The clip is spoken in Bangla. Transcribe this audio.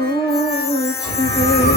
বুঝবে